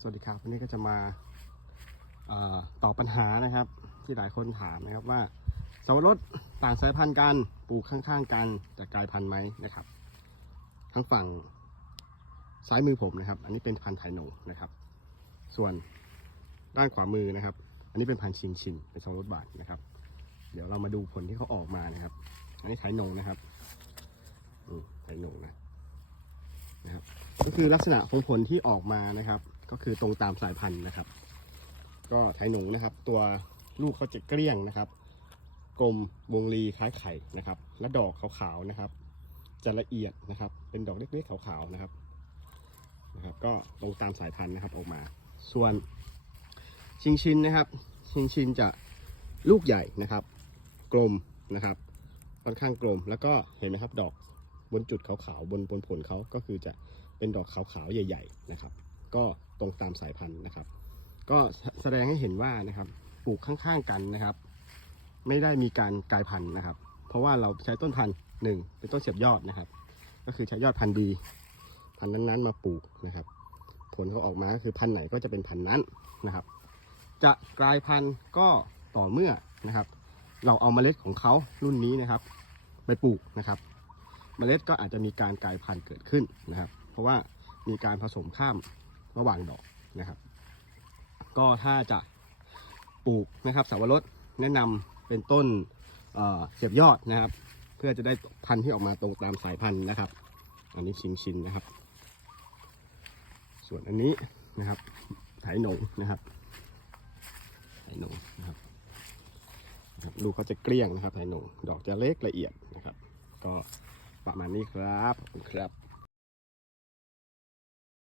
สวัสดีครับวันนี้ก็จะมาอตอบปัญหานะครับ ที่หลายคนถามนะครับว่าสวรสต่างสายพันธุ์กันปลูกข้างๆกันจะกลายพันธุ์ไหมนะครับ ทั้งฝั่งซ้ายมือผมนะครับ อันนี้เป็นพันธุ์ไถหนนะครับ ส่วนด้านขวามือนะครับ อันนี้เป็นพันธุ์ชินชินเป็นสวรสบาทนะครับ เดี๋ยวเรามาดูผลที่เขาออกมานะครับ อันนี้ไถหนนะครับไถหนนะนะครับ ก็คือลักษณะของผลที่ออกมานะครับ ก็คือตรงตามสายพันธุ์นะครับ ก็ไถหนูนะครับ ตัวลูกเขาจะเกลี้ยงนะครับ กลมวงรีคล้ายไข่นะครับ และดอกขาวๆนะครับ จะละเอียดนะครับ เป็นดอกเล็กๆขาวๆนะครับนะครับ ก็ตรงตามสายพันธุ์นะครับออกมา ส่วนชิงชินนะครับ ชิงชินจะลูกใหญ่นะครับ กลมนะครับ ค่อนข้างกลมแล้วก็เห็นไหมครับ ดอกบนจุดขาวๆบนบนผลเขาก็คือจะเป็นดอกขาวๆใหญ่ ๆ นะครับ ก็ตรงตามสายพันธุ์นะครับ ก็แสดงให้เห็นว่านะครับปลูกข้างๆกันนะครับ ไม่ได้มีการกลายพันธุ์นะครับ เพราะว่าเราใช้ต้นพันธุ์หนึ่งเป็นต้นเสียบยอดนะครับ ก็คือใช้ยอดพันธุ์ดี พันธุ์นั้นๆมาปลูกนะครับ ผลเขาออกมาก็คือพันธุ์ไหนก็จะเป็นพันธุ์นั้นนะครับ จะกลายพันธุ์ก็ต่อเมื่อนะครับ เราเอาเมล็ดของเขารุ่นนี้นะครับ ไปปลูกนะครับเมล็ดก็อาจจะมีการกลายพันธุ์เกิดขึ้นนะครับ เพราะว่ามีการผสมข้าม ระหว่างดอกนะครับ ก็ถ้าจะปลูกนะครับสาวรสแนะนำเป็นต้นเเสียบยอดนะครับ เพื่อจะได้พันธุ์ที่ออกมาตรงตามสายพันธุ์นะครับ อันนี้ชินชินนะครับ ส่วนอันนี้นะครับไถหนงนะครับไถหนงนะครับนะครับลูกเขาจะเกลี้ยงนะครับไถหนงดอกจะเล็กละเอียดนะครับ ก็ประมาณนี้ครับครับ